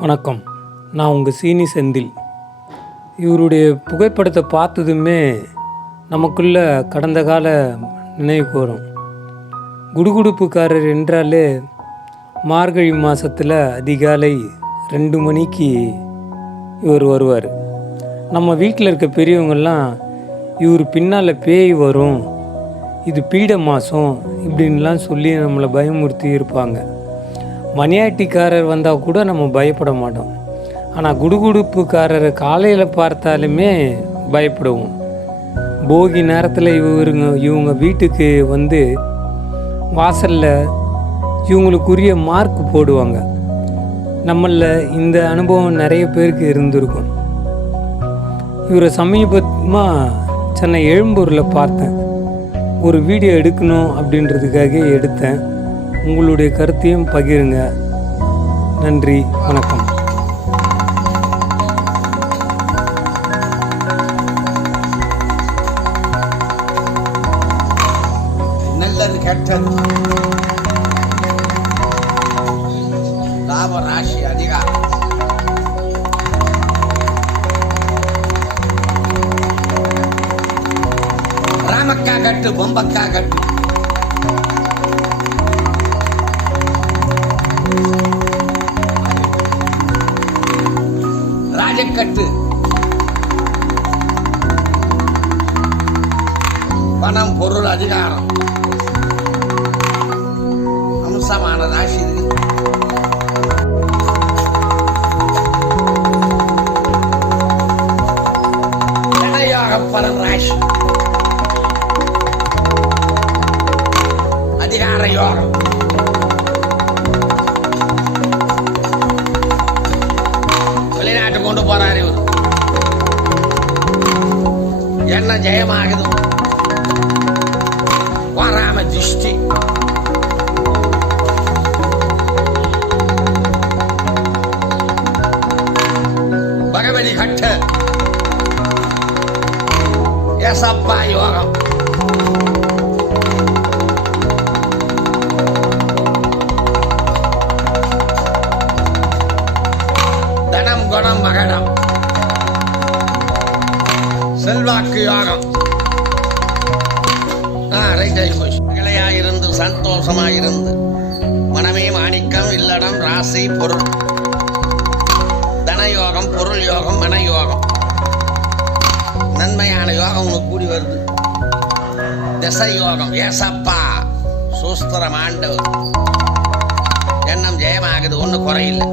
வணக்கம். நான் உங்கள் சீனி செந்தில். இவருடைய புகைப்படத்தை பார்த்ததுமே நமக்குள்ள கடந்த கால நினைவுக்கு வரும் குடுகுடுப்புக்காரர் என்றாலே மார்கழி மாதத்தில் அதிகாலை ரெண்டு மணிக்கு இவர் வருவார். நம்ம வீட்டில் இருக்க பெரியவங்கள்லாம் இவர் பின்னால் பேய் வரும் இது பீட மாதம் இப்படின்லாம் சொல்லி நம்மளை பயமுறுத்தி இருப்பாங்க. மணியாட்டிக்காரர் வந்தால் கூட நம்ம பயப்பட மாட்டோம். ஆனால் குடுகுடுப்புக்காரரை காலையில் பார்த்தாலுமே பயப்படுவோம். போகி நேரத்தில் இவருங்க இவங்க வீட்டுக்கு வந்து வாசலில் இவங்களுக்குரிய மார்க் போடுவாங்க. நம்மளில் இந்த அனுபவம் நிறைய பேருக்கு இருந்திருக்கும். இவரை சமீபமாக சென்னை எழும்பூரில் பார்த்தேன். ஒரு வீடியோ எடுக்கணும் அப்படின்றதுக்காக எடுத்தேன். உங்களுடைய கருத்தையும் பகிருங்க. நன்றி வணக்கம். நல்லது கெட்டது. லாப ராசி அதிகாரம். ராமக்கா கட்டு பொம்பக்கா கட்டு கட்டு. பணம் பொருள் அதிகாரம். அம்சமான ராசி இது. பல ராசி. அதிகார யோகம். என்ன ஜெயமாகுது வராம திருஷ்டி பகவதி கட்ட எசப்பா யோகம் தனம் குணம் மகடம் செல்வாக்கு யோகம். ஆ ரைட் ஆயிப்போச்சு இருந்து சந்தோஷமாயிருந்து. மனமே மாணிக்கம் இல்லடம் ராசி பொருள். தனயோகம் பொருள் யோகம் மனயோகம் நன்மையான யோகம் உனக்கு கூடி வருது. திசை யோகம் ஏசப்பா சூஸ்திரம் ஆண்டவர். எண்ணம் ஜெயமாகுது ஒன்றும் குறையில்லை.